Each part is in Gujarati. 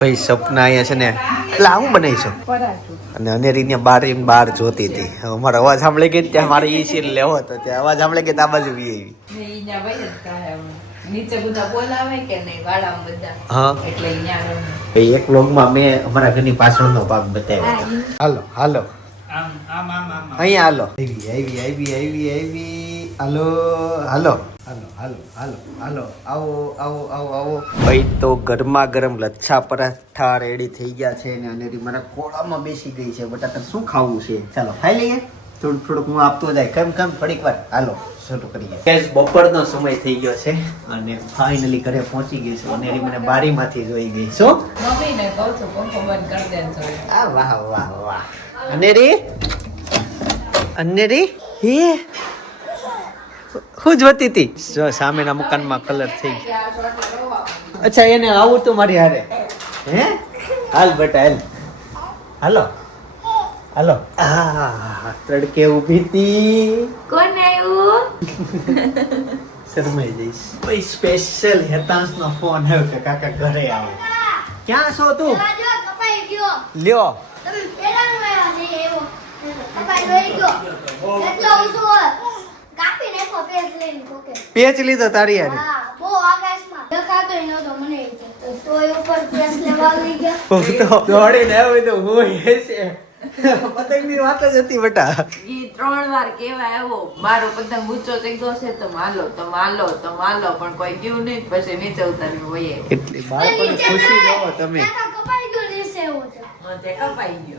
ભાઈ સપના અહીંયા છે ને એટલે આવું બનાવીશું અને અનેરી ત્યાં બાર એમ બાર જોતી હતી. હવે અવાજ સાંભળી ગઈ ત્યાં મારે ઈ સીન લેવો હતો. ત્યાં અવાજ સાંભળી ગઈ તો આ બાજુ વી આવી. કે હા. એક વ્લોગમાં મેં અમારા ઘરની પાછળનો ભાગ બતાવ્યો હાલો હાલો. અહીંયા હાલો. આવી આવી આવી આવી આવી. હાલો હાલો. હાલો હાલો હાલો હાલો આવો આવો આવો આવો. ભાઈ તો ગરમા ગરમ લચ્છા પરાઠા રેડી થઈ ગયા છે ને અનેરી મારા ખોળામાં બેસી ગઈ છે. બટાટા શું ખાવું છે? ચાલો ખાઈ લઈએ. થોડુંક થોડુંક હું આપતો જાય. કેમ કેમ? થોડીક વાર. હાલો શરૂ કરીએ ગેસ બપોરનો સમય થઈ ગયો છે અને ફાઇનલી ઘરે પહોંચી ગઈ છે અને મને બારીમાંથી જોઈ ગઈ શું? મમ્મીને કહું છું પંખો બંધ કરી દે આ વાહ વાહ વાહ. અનેરી? અનેરી? હે? હું જોતી હતી. જો સામેના મકાનમાં કલર થઈ ગયો. અચ્છા એને આવું તો મારી હારે. હે? હાલ બેટા હાલ. હાલો. હાલો. આ તડકે ઊભી હતી. કોણ આવ્યું? શરમાઈ જઈશ. ભાઈ સ્પેશિયલ હેતાંશનો ફોન આવ્યો કે કાકા ઘરે આવો. ક્યાં છો તું? જો કપાઈ ગયો. લ્યો. તમે પેલા નો આવ્યા છે એવો. કપાઈ ગયો. એટલો ઊંચો હોય. કાપી નાખો પેજ લઈને કોકે પેચ લીધો તારી હારે. દોડીને તો હું વાત જ હતી બટા. ઈ ત્રણ વાર કેવા આવ્યો મારો પતંગ ઊંચો થઈ ગયો છે તો માલો તો માલો તો માલો પણ કોઈ ગયું નહીં પછી નીચે ઉતાર્યું હોય એટલી બાળકોની ખુશી જોવો તમે.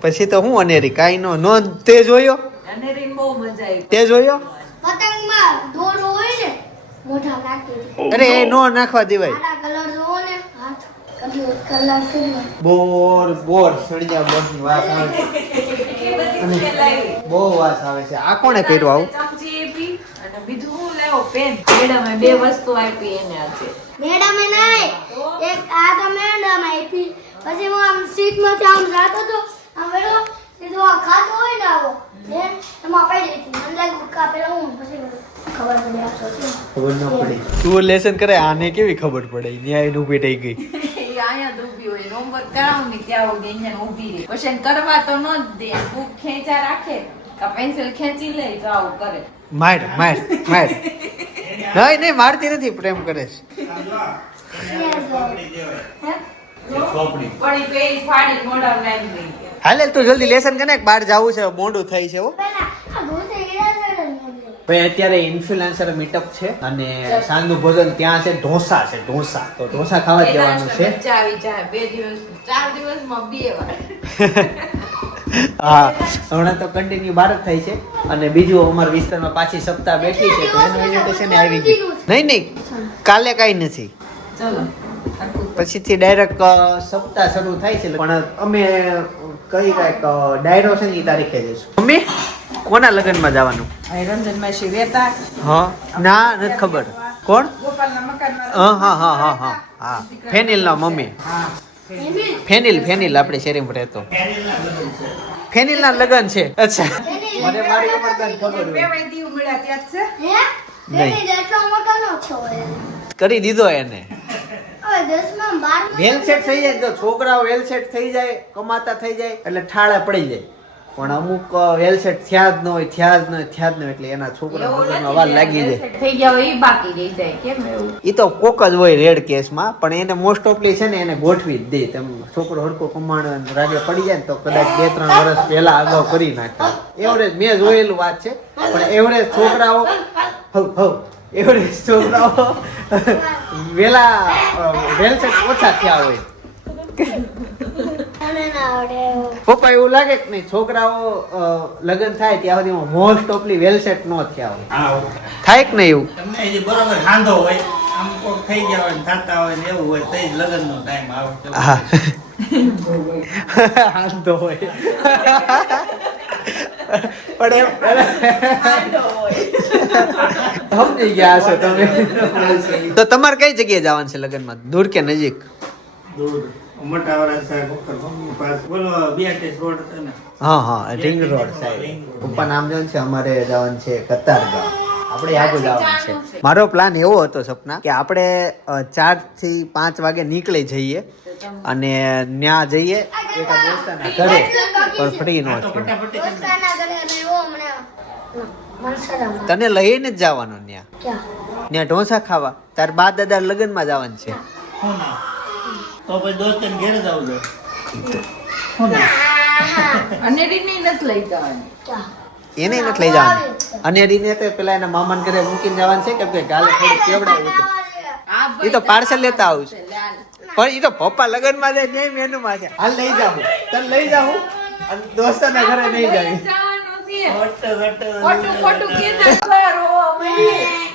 પછી તો હું અનેરી કાઈ નો નો તે જોયો? અનેરી બહુ મજા આવી. તે જોયો? પતંગમાં દોરો હોય ને મોઢા નાખી અરે એ નો નાખવા દેવાય. મારા કલર જોવો ને હાથ કલર કલર બોર બોર સળિયા બોરની વાત આવે અને બહુ વાસ આવે છે. આ કોણે કર્યું આવું? ચમચી આપી અને બીજું હું લેવો? પેન. મેડમે બે વસ્તુ આપી એને આજે. મેડમે નહીં. એક આ તો મેડમ આપી. પછી હું આમ સીટમાંથી આમ જાતો તો આમ વેલો સીધો આ ખાતો હોય ને આવો. તો શું. ખબર ન પડી. તું લેસન કરે આને કેવી ખબર પડે? ન્યાય ઊભી થઈ ગઈ. અહીંયા જ ઊભી હોય. હોમવર્ક કરાવું ને ત્યાં સુધી અહીંયા ઊભી રહે. પછી કરવા તો ન જ દે. બુક ખેંચા રાખે કા પેન્સિલ ખેંચી લે તો આવું કરે. માર માર માર. નહીં નહીં મારતી નથી પ્રેમ કરે છે. હે? પડી પેજ ફાડી મોઢા લાગી ગઈ. હાલે તું જલ્દી લેસન કરે બહાર જવું છે મોડું થાય છે હો. ભાઈ અત્યારે ઇન્ફ્લુએન્સર મીટઅપ છે અને સાંજનું ભોજન ત્યાં છે ઢોસા છે ઢોસા. તો ઢોસા ખાવા જવાનું છે. બે દિવસ ચાર દિવસમાં બે હા હમણાં તો કન્ટિન્યુ બાર જ થાય છે. અને બીજું અમારા વિસ્તારમાં પાછી સપ્તાહ બેઠી છે તો એનું ઇન્વિટેશન આવી ગયું. નહીં નહીં કાલે કાંઈ નથી. ચલો પછીથી ડાયરેક્ટ સપ્તાહ શરૂ થાય છે પણ અમે કઈ કાંઈક ડાયરો છે ને એ તારીખે જઈશું. મમ્મી કોના લગ્નમાં જવાનું? રંજન માસી રહેતા. હા ના નથી ખબર. કોણ? મકાનમાં હા હા હા હા. હા. ફેનિલ ફેનિલના મમ્મી. હા ફેનિલ. ફેનિલ. આપણે શેરીમાં રહેતો. ફેનિલના લગ્ન છે. અચ્છા. મને મારી ઉંમર તને ખબર બે દીવ મળ્યા ત્યાં છે? હે? નહીં. તેની મોટો નો છો કરી દીધો એને. હવે વેલ સેટ થઈ જાય જો છોકરાઓ વેલ સેટ થઈ જાય કમાતા થઈ જાય એટલે ઠાળે પડી જાય. પણ અમુક વેલ સેટ થયા જ ન હોય થયા જ ન હોય થયા જ ન હોય એટલે એના છોકરા વગરમાં નથી લાગી જાય. થઈ ગયા હોય ઈ બાકી રહી જાય કેમ એવું? એ તો કોક જ હોય રેડ કેસમાં પણ એને મોસ્ટ ઓફલી છે ને એને ગોઠવી જ દે. તેમ છોકરો હડકો કમાણ રાગે પડી જાય ને તો કદાચ બે ત્રણ વર્ષ પહેલા અગાઉ કરી નાખે. એવરેજ મેં જોયેલું વાત છે પણ એવરેજ છોકરાઓ હવ હવ. એવરેજ છોકરાઓ વેલા વેલસેટ ઓછા થયા હોય. પપ્પા એવું લાગે કે નહીં છોકરાઓ લગ્ન થાય ત્યાં સુધીમાં મોસ્ટ ઓફલી વેલસેટ ન થયા હોય. હા થાય કે નહીં એવું? તમને જે બરોબર હાંધો હોય આમ કોક થઈ ગયા હોય ને થતા હોય ને એવું હોય તો જ લગ્નનો ટાઈમ આવે હા. વાંધો હોય. પણ એમ સમજી ગયા છો તમે. તો તમારે કઈ જગ્યાએ જવાનું છે લગ્નમાં? દૂર કે નજીક? દૂર મોટાવાળા સાહેબ પાસે. બોલો બીઆરટીએસ રોડ છે ને? હા હા રિંગ રોડ સાહેબ. પપ્પા નામ જવાનું છે? અમારે જવાનું છે કતારગામ. આપણે આગળ જવાનું છે. મારો પ્લાન એવો હતો સપના કે આપણે ચારથી પાંચ વાગે નીકળી જઈએ અને ત્યાં જઈએ. એક દોસ્તાના ઘરે. પણ ફ્રી નો અને તને લઈને જ જવાનું ત્યાં ત્યાં ઢોસા ખાવા. તાર બા દાદા લગ્નમાં જવાનું છે. તો પછી દોસ્તને ઘેર જ આવજો. હું. ના અને રીની નથી લઈ જવાની. એને નથી લઈ જવાનું. અને રીને તો પેલા એના મામાને ઘરે મૂકીને જવાનું છે કેમ કે ગાલે થોડું એ તો પાર્સલ લેતા આવું છે પણ એ તો પપ્પા લગ્નમાં જાય નહીં મેનુમાં છે હાલ લઈ જાઉં તને લઈ જાઉં અને દોસ્તાના ઘરે નહીં જાય. ખોટું ખોટું કીધું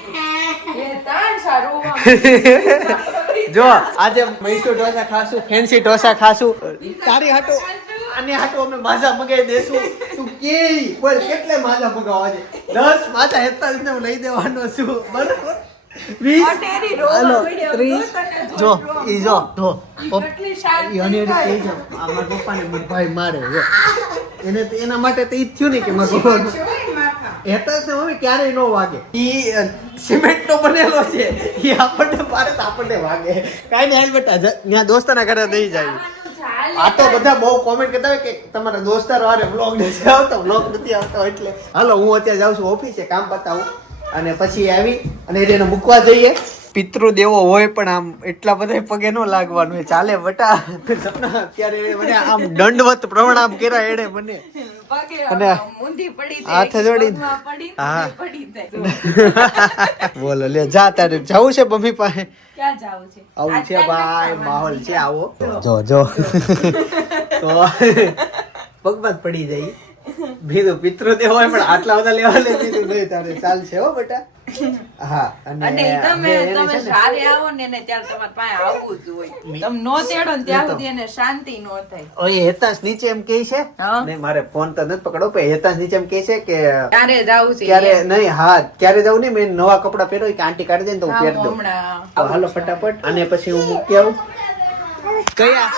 જો આજે મૈસૂર ઢોસા ખાશું ફેન્સી ઢોસા ખાશું. તારી હાટો અને હાટો અમે માજા મગાવી દેશું. તું કે બોલ કેટલે માજા મગાવવા છે? દસ માજા હેતા જ ને હું લઈ દેવાનો છું. બરાબર? વીસ હાલો. ત્રીસ જો જો જો. મારા પપ્પાને મારા ભાઈ મારે જો. એને એના માટે તો ઈ થયું ને કે મારા પપ્પા ને મમ્મી ક્યારેય ન વાગે. ઈ સિમેન્ટ નો બનેલો છે. ઈ આપણને મારે તો આપણને વાગે. કાઈ નહીં બેટા ત્યાં દોસ્તાના ઘરે નહીં જાય. આ તો બધા બહુ કોમેન્ટ કરતા હોય કે તમારા દોસ્તારો હારે વ્લોગ નથી આવતો વ્લોગ નથી આવતો એટલે. હાલો હું અત્યારે જાઉં છું ઓફિસે કામ પતાવું. અને પછી આવી અને એને મૂકવા જઈએ. પિતૃ દેવો હોય પણ આમ એટલા બધા પગે ન લાગવાનું ચાલે વટા સપના અત્યારે મને આમ દંડવત પ્રણામ કર્યા એડે મને. અને હાથ જોડીને. હા. બોલો લે જા તારે. જવું છે મમ્મી પાસે? ક્યાં જાવું છે? આવું છે ભાઈ માહોલ છે. આવો. જો. જો. જો તો પગમાં પડી જાય. બીજું પિતૃ દેવ હોય પણ આટલા બધા લેવા લે બીજું નહીં તારે ચાલશે હો બેટા. હા અને અને તમે તમે સારે આવો ને એને ત્યારે તમારે પાસે આવવું જ હોય. તમે નો તેડો ને ત્યાં સુધી એને શાંતિ નો થાય. ઓય હેતાંશ નીચે એમ કહે છે? હા. મારે ફોન તો નથી પકડો પણ હેતાશ નીચે એમ કહે છે કે ક્યારે જાવું છે ક્યારે નહીં હા ક્યારે જવું નહીં મેં નવા કપડા પહેરો કે આંટી કાઢી દે ને તો હું પહેરી દઉં. તો હાલો ફટાફટ અને પછી હું મૂકી આવું. કયા.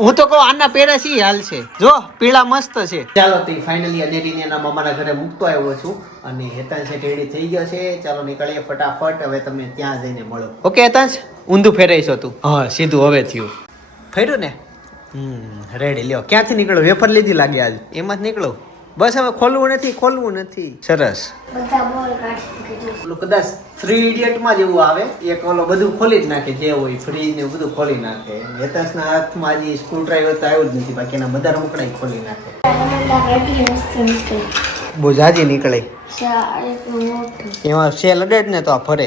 હું તો કહું આના પેરા સી હાલ છે? જો પીળા મસ્ત છે. ચાલો તો ફાઇનલી અનેરીને એના મામાના ઘરે મૂકતો આવ્યો છું અને હેતાંશ રેડી થઈ ગયો છે. ચાલો નીકળીએ ફટાફટ. હવે તમે ત્યાં જઈને મળો. ઓકે હેતાંશ ઊંધું ફેરાઈશો તું. હા સીધું હવે થયું. ફેર્યું ને? હમ રેડી લ્યો ક્યાંથી નીકળો વેફર લીધી લાગે આજ. એમાં જ નીકળો બસ હવે ખોલવું નથી ખોલવું નથી. સરસ. બધા બોલ કાઢી કીધું ઓલું કદાચ થ્રી ઇડિયટમાં જેવું આવે એક ઓલો બધું ખોલી જ નાખે જે હોય ફ્રીજ ને એવું બધું ખોલી નાખે. હેતાશના હાથમાં હજી સ્ક્રૂ ડ્રાઈવર તો આવ્યું જ નથી બાકી એના બધા રમકડા ખોલી નાખે. બહુ જાજી નીકળે. શા એક મોટું એમાં છે લડે ને તો આ ફરે.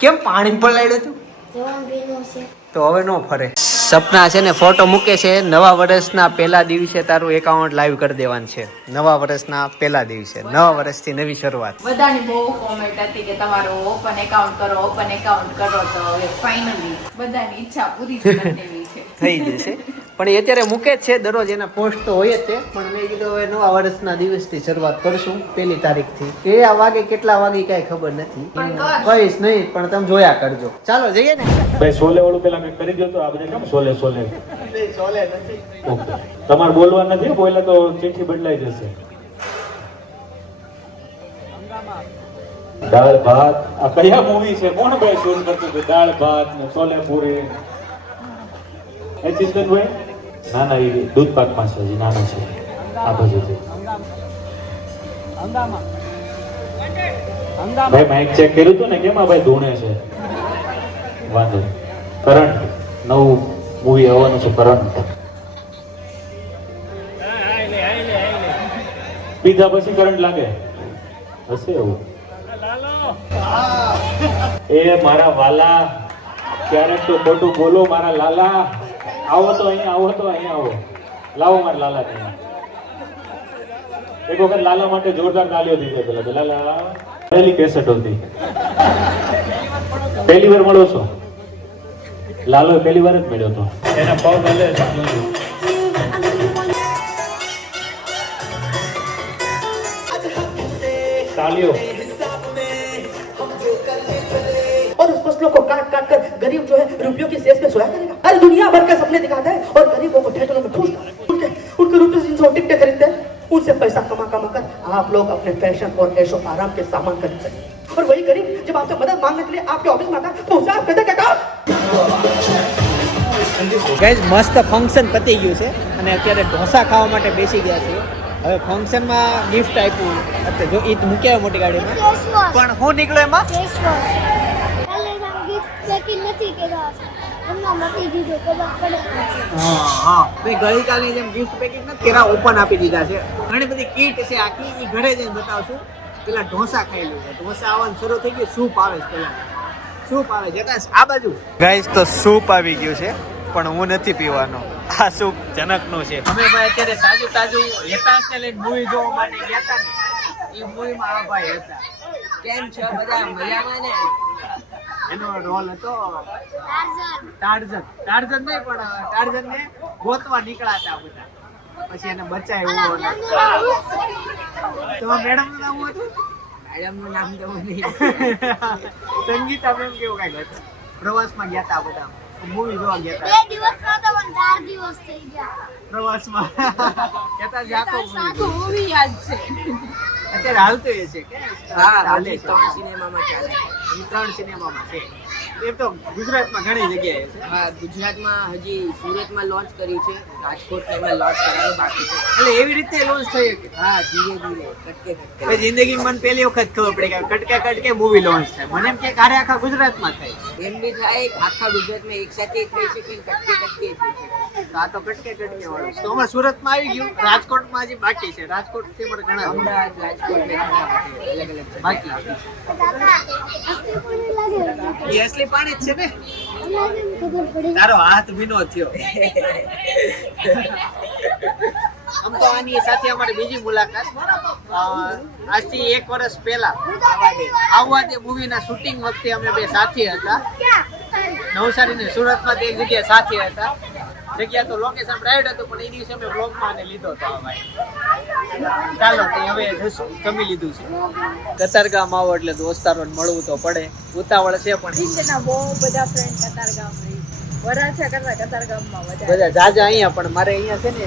કેમ પાણી પલાડ્યું છે. તો હવે નો ફરે. સપના છે ને ફોટો મૂકે છે. નવા વર્ષના પહેલા દિવસે તારું એકાઉન્ટ લાઈવ કરી દેવાનું છે. નવા વર્ષના પહેલા દિવસે. નવા વર્ષથી નવી શરૂઆત. બધાની બહુ કોમેન્ટ હતી કે તમારો ઓપન એકાઉન્ટ કરો ઓપન એકાઉન્ટ કરો તો ફાઇનલી બધાની ઈચ્છા પૂરી થઈ જશે. પણ એ અત્યારે મૂકે છે દરરોજ એના પોસ્ટ તો હોય જ છે. પણ મેં કીધું હવે નવા વર્ષના દિવસથી શરૂઆત કરશું પહેલી તારીખથી. એ આ વાગે કેટલા વાગે કાંઈ ખબર નથી. કહીશ નહીં પણ તમે જોયા કરજો. ચાલો જઈએ ને. ભાઈ સોલે વાળું પેલા મેં કરી દો તો આ બધા કેમ સોલે સોલે? સોલે નથી. તમારે બોલવા નથી બોલે તો ચીઠી બદલાઈ જશે. દાળ ભાત. આ કયા મૂવી છે? કોણ ભાઈ શૂટ કરતું હતું? દાળ ભાત ને છોલે પૂરી. એ ચિંતનભાઈ? ના ના એ દૂધ પાકમાં છે, હજી નાના છે. આ બાજુ ભાઈ માઇક ચેક કર્યું હતું ને? કેમ આ ભાઈ ધૂણે છે? વાંધો કરંટ નવું મૂવી આવવાનું છે કરંટ પીધા પછી કરંટ લાગે? હશે એવું. એ મારા વાલા. ક્યારેક તો ખોટું બોલો, મારા લાલા. આવો તો અહીંયા આવો તો અહીંયા આવો લાવો મારા લાલા ત્યાં એક વખત લાલા માટે જોરદાર તાલીઓ દીધી પેલા પેલા લાલા પહેલી કેસેટ હતી પહેલી વાર મળો છો લાલો પહેલી વાર જ મળ્યો હતો એના પગ હલે છે. તાલીઓ और उस फसलों को काट काट कर गरीब जो है रुपयों की सेज पे सोया करेगा अरे दुनिया भर के सपने दिखाता है और गरीबों को थिएटरों में ठूस उनके उनके रुपये जिनसे वो टिकटें खरीदते हैं उनसे पैसा कमा कमा कर आप लोग अपने फैशन और ऐशो आराम के सामान खरीद सकते हैं। और वही गरीब जब आपसे मदद मांगने के लिए आपके ऑफिस में आता है, तो उसे आप कहते हैं, क्या काम ગાઈઝ મસ્ત ફંક્શન પતી ગયું છે અને અત્યારે ઢોસા ખાવા માટે બેસી ગયા છે હવે ફંક્શનમાં ગિફ્ટ આપ્યું અત્યારે જો ઈ મૂક્યા મોટી ગાડીમાં ફેસ વોશ પણ હું નીકળ્યો એમાં ફેસ વોશ કાલે આમ ગિફ્ટ પેકિંગ નથી મેં જેમ ગિફ્ટ પેકેટ નથી કર્યા ઓપન આપી દીધા છે. ઘણી બધી કીટ છે આખી એ ઘરે જઈને બતાવશું. પેલા ઢોસા ખાઈ લઈએ. ઢોસા આવવાનું શરૂ થઈ ગયું સૂપ આવે છે પેલા. સૂપ આવે છે. આ બાજુ. ગાઈસ તો સૂપ આવી ગયું છે પણ હું નથી પીવાનો. આ સૂપ જનકનું છે. અમે ભાઈ અત્યારે તાજું તાજું યતાશને લઈને મૂવી જોવા માટે ગયા હતા. એ મૂવીમાં આ ભાઈ હતા. કેમ છો? બધા મજામાં ને? એનો રોલ હતો ટાર્ઝન ટાર્ઝન નહીં પણ ટાર્ઝન ને ગોતવા નીકળાતા બધા. પછી એને બચાવ્યો તો મેડમનું નામ હતું? મેડમનું નામ તો નહીં સંગીતા મેમ કેવું કંઈક હતું. પ્રવાસમાં ગયા હતા બધા. મૂવી જોવા ગયા બે પણ ચાર દિવસ થઈ ગયા. પ્રવાસમાં. યાદ છે. અત્યારે હાલતું એ છે કે હા ત્રણ સિનેમામાં ચાલે ત્રણ સિનેમામાં છે. એ તો ગુજરાતમાં ઘણી જગ્યાએ છે. હા ગુજરાતમાં હજી સુરતમાં લોન્ચ કરી છે. રાજકોટમાં એમાં લોન્ચ કરવાનું બાકી છે. એટલે એવી રીતે લોન્ચ થઈ શકે? હા ધીરે ધીરે કટકે કટકે. જિંદગી મને પહેલી વખત ખબર પડી કે કટકે કટકે મૂવી લોન્ચ થાય. મને એમ કે કારે આખા ગુજરાતમાં થાય. એમ બી થાય આખા ગુજરાતમાં એક સાથે થઈ શકે કટકે કટકે તો આ તો કટકે કટકે વાળું તો અમારે સુરતમાં આવી ગયું. રાજકોટમાં હજી બાકી છે. રાજકોટથી મને ઘણા. અમદાવાદ રાજકોટ અલગ અલગ બાકી. પણ છે ને? તારો હાથ ભીનો થયો. આમ તો આની સાથે અમારી બીજી મુલાકાત. આજથી એક વર્ષ પહેલા આવવા તે મૂવીના શૂટિંગ વખતે અમે બે સાથે હતા. નવસારી ને સુરતમાં તે જગ્યાએ સાથે હતા. જગ્યા તો લોકેશન પ્રાઇવેટ હતું પણ એ દિવસે અમે બ્લોગમાં આને લીધો હતો ભાઈ. ચાલો તે હવે જશું જમી લીધું છે. કતારગામ આવો એટલે દોસ્તારોને મળવું તો પડે. ઉતાવળ છે પણ. બહુ બધા ફ્રેન્ડ કતારગામ વરાછા કરતા કતારગામમાં વધારે. બધા જાજા અહીંયા પણ મારે અહીંયા છે ને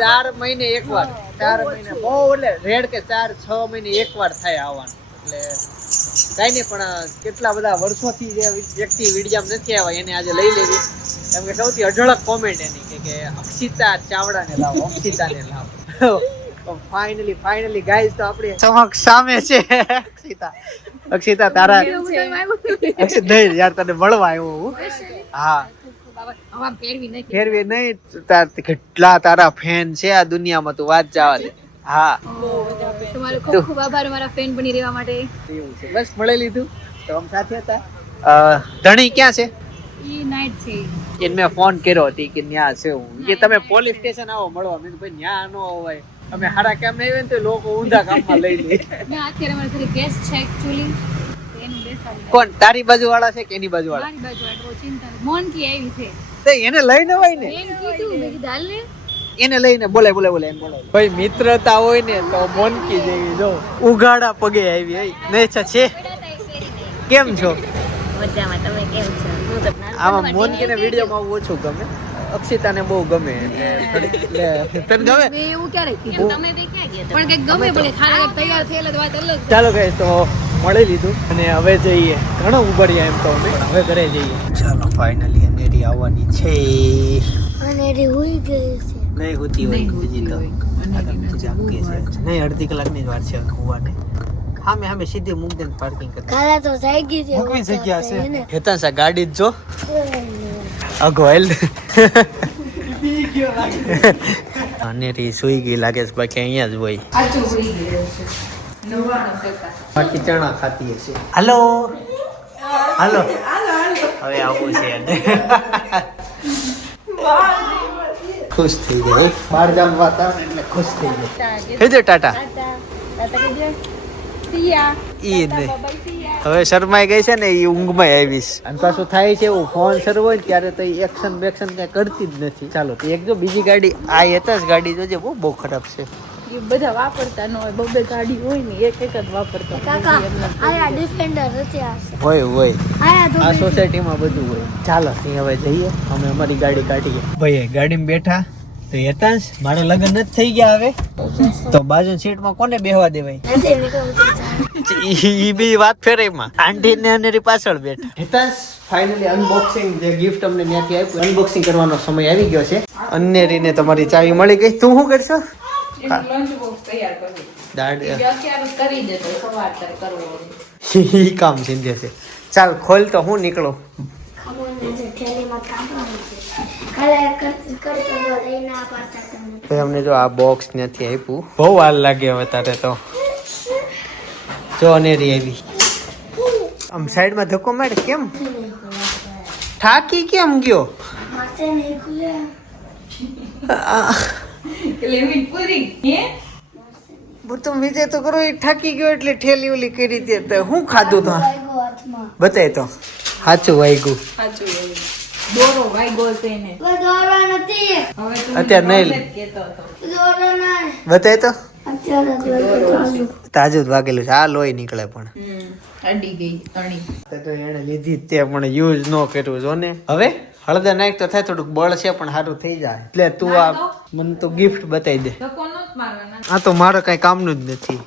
ચાર મહિને એકવાર ચાર મહિને બહુ એટલે રેડ કે ચાર છ મહિને એકવાર થાય આવવાનું. એટલે કાંઈ નહીં પણ કેટલા બધા વર્ષોથી જે વ્યક્તિ વિડિયા નથી આવ્યા એને આજે લઈ લેવી. કેમ કે સૌથી અઢળક કોમેન્ટ એની કે કે અક્ષિતા ચાવડાને લાવો અક્ષિતાને લાવો. ફાઇનલી ફાઇનલી ગાઈઝ તો આપણી સમક્ષ સામે છે. અક્ષિતા. અક્ષિતા તારા અક્ષિત નહીં યાર તને મળવા આવ્યો હું. હા. ફેરવી નહીં. તાર કેટલા તારા ફેન છે આ દુનિયામાં તું વાત જવા દે. હા. તમારો ખૂબ ખૂબ આભાર મારા ફેન બની રહેવા માટે. એવું છે. બસ મળી લીધું. તો આમ સાથે હતા. ધણી ક્યાં છે? ઈ નાઈટ છે. એને મેં ફોન કર્યો હતી કે ન્યા છે હું. કે તમે પોલીસ સ્ટેશન આવો મળવા. મેં ભાઈ ન્યા ન હોય અમે હારા કામ નહીં હોય તો લોકો ઊંધા કામમાં લઈ લે. ના અત્યારે મારે ઘરે ગેસ છે એકચ્યુઅલી કોણ તારી બાજુ વાળા છે કે એની બાજુ વાળા મારી બાજુ આટલો ચિંતા મોન મોનથી આવી છે. તે એને લઈને હોય ને? એને કીધું મેં કીધું હાલ ને. એને લઈને બોલે બોલે બોલે એમ બોલે. ભાઈ મિત્રતા હોય ને તો મોનકી જેવી જો. ઉઘાડા પગે આવી હઈ. ને છે. કેમ છો? મજામાં. તમે કેમ છો? આમાં મોનકીને વિડીયોમાં બહુ ઓછું ગમે. અક્ષિતાને બહુ ગમે એટલે તને ગમે? મેં એવું ક્યારે કીધું? તમે બે ક્યાં ગયા પણ કે ગમે ભલે ખાલી તૈયાર થયેલા તો વાત અલગ ચાલો ગઈ તો મળી લીધું. અને હવે જઈએ. ઘણો ઉભર્યા એમ તો અમે હવે ઘરે જઈએ. ચાલો ફાઇનલી અંધેરી આવવાની છે. અને હોઈ હુઈ ગઈ છે. નહીં હોતી હોય નહીં હજી તો. નહીં અડધી કલાકની જ વાત છે હોવાને. હામે હામે સીધી મૂક દે પાર્કિંગ કરી કાલા તો થઈ ગઈ છે મૂકવી જગ્યા છે. હેતા સા ગાડી જ જો. અગોયલ અને રી સુઈ ગઈ લાગે છે બાકી અહીંયા જ હોય. સાચું ભૂલી ગયું છે બાકી ચણા ખાતી હશે. હાલો. હાલો. હવે આવું છે ખુશ થઈ ગઈ. બહાર જમવા હતા એટલે ખુશ થઈ ગયો કહેજો ટાટા. સિયા ઈ નહીં. હવે શરમાઈ ગઈ છે ને એ ઊંઘમાં આવીશ. અને પાછું થાય છે એવું ફોન શરૂ હોય ત્યારે તો એક્શન બેક્શન કઈ કરતી જ નથી. ચાલો તો એક જો બીજી ગાડી આ એતા જ ગાડી જોજે બહુ બહુ ખરાબ છે. એ બધા વાપરતા ન હોય બબે ગાડી હોય ને એક એક જ વાપરતા. કાકા આયા ડિફેન્ડર હતી આ હોય હોય. આ સોસાયટીમાં બધું હોય. ચાલો હવે જઈએ. અમે અમારી ગાડી કાઢીએ. ભાઈ ગાડીમાં બેઠા. તો યતાંશ મારા લગ્ન નથી થઈ ગયા હવે. તો બાજુ સીટમાં કોને બેહવા દેવાય? ઈ બી વાત ફેરાઈમાં આંટી ને અનેરી પાછળ બેઠા. હેતાંશ ફાઇનલી અનબોક્સિંગ જે ગિફ્ટ અમને ત્યાંથી આપ્યું અનબોક્સિંગ કરવાનો સમય આવી ગયો છે. અનેરીને તમારી ચાવી મળી ગઈ. તું શું કરશો? દાડ કામ સિંધે છે. ચાલ ખોલ તો હું નીકળું. તમને અમને જો આ બોક્સ નથી આપ્યું. બહુ વાર લાગે હવે તારે તો. જો અનેરી આવી. આમ સાઈડમાં ધક્કો માર કેમ? થાકી કેમ ગયો? માથે નહીં ખુલે લિમિટ પૂરી હે? તું વિજય તો કરો એ થાકી ગયો એટલે ઠેલી ઓલી કરી દે તો હું ખાધું તો? બતાય તો. સાચું વાગ્યું. સાચું દોરો વાગ્યો છે એને. દોરો નથી. અત્યારે નહીં દોરો બતાય તો. તાજુ. તાજું જ વાગેલું છે. આ લોહી નીકળે પણ. અડી ગઈ અણી તો એને લીધી તે પણ યુઝ નો કર્યું જો ને. હવે હળદર નાખ તો થાય થોડુંક બળ છે પણ સારું થઈ જાય. એટલે તું આ મને તો ગિફ્ટ બતાવી દે. તો કોનો જ મારવાના? આ તો મારો કઈ કામનું જ નથી.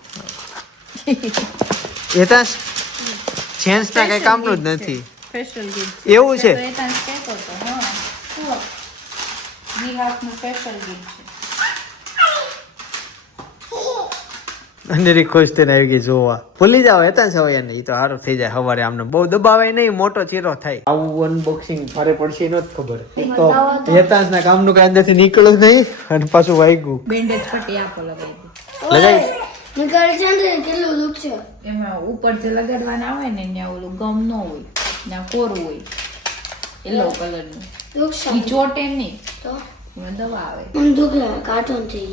એ તો જેન્ટ્સ કઈ કામનું જ નથી. સ્પેશિયલ ગિફ્ટ એવું છે? તો એ તાન કહેતો હતો હા. વી હાથનું સ્પેશિયલ ગિફ્ટ છે. અંધેરી ખુશ થઈને આવી ગઈ જોવા. ભૂલી જાવ હતા ને સવાય નહીં. તો સારું થઈ જાય સવારે આમને. બહુ દબાવાય નહીં મોટો ચીરો થાય. આવું અનબોક્સિંગ ભારે પડશે નથી ખબર. તો હેતાંશ ના કામનું કઈ અંદરથી નીકળ્યું નહીં અને પાછું વાગ્યું. બેન્ડેજ પટ્ટી આપો લગાવી લગાઈ નીકળ છે ને કેટલું દુઃખ છે. એમાં ઉપર જે લગાડવાના આવે ને ત્યાં ઓલું ગમ ન હોય ત્યાં કોરું હોય યલો કલરનું દુઃખ ઈ ચોટે નહીં. તો? દવા આવે. મને કાર્ટૂનથી.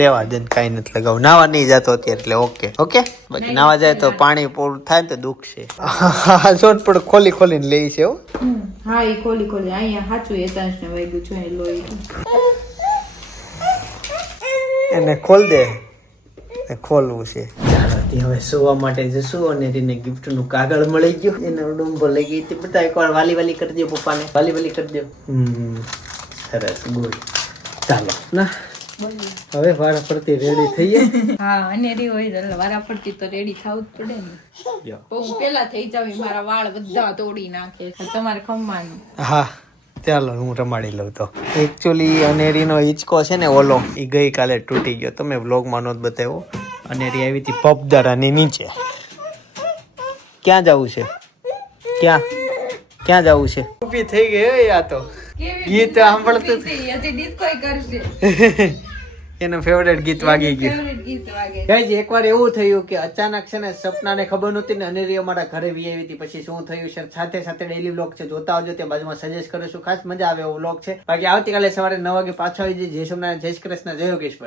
રેવા દે કાંઈ નથી લગાવું. નાવા નહીં જતો અત્યારે એટલે ઓકે. ઓકે? બાકી નાવા જાય તો પાણી પૂરું થાય ને તો દુઃખ છે. હા પણ ખોલી ખોલીને લે છે હો. હા એ ખોલી ખોલી. અહીંયા સાચું એતાંશ ને વાગ્યું છે લોહી. એને ખોલ દે. ખોલવું છે. હવે સુવા માટે જશું અને એને ગિફ્ટનું કાગળ મળી ગયું. એનો ડુંબો લઈ ગઈ તે બધા એકવાર વાલી વાલી કરી દો પપ્પાને. વાલી વાલી કરી દો. હમ. સરસ ગુડ. ચાલો ના. હવે વારા ફરતી રેડી થઈ હા અનેરી હોય એટલે વારા ફરતી તો રેડી થવું જ પડે ને. બહુ પેલા થઈ જાવ મારા વાળ બધા તોડી નાખે તમારે ખમવાનું. હા ચાલો હું રમાડી લઉં તો. એકચ્યુઅલી અનેરીનો હિંચકો છે ને ઓલો એ ગઈકાલે તૂટી ગયો. તમે વ્લોગમાં નહોત બતાવ્યો. અનેરી આવી હતી પપદરાની નીચે. ક્યાં જવું છે? ક્યાં? ક્યાં જવું છે? ઊભી થઈ ગઈ હો આ તો. ગીત સાંભળતું હજી ડિસ્કો કરશે. એનું ફેવરેટ ગીત વાગી ગયું. ગાઈઝ એકવાર એવું થયું કે અચાનક છે ને સપનાને ખબર નહોતી ને અનેરી અમારા ઘરે વી આવી હતી. પછી શું થયું છે? સાથે સાથે ડેલી વ્લોગ છે. જોતા આવજો. ત્યાં બાજુમાં સજેસ્ટ કરીશું. ખાસ મજા આવે એવો વ્લોગ છે. બાકી આવતીકાલે સવારે નવ વાગે પાછો આવી જઈએ. જય સોમનાથ જય શ્રી કૃષ્ણ જય યોગેશ્વર.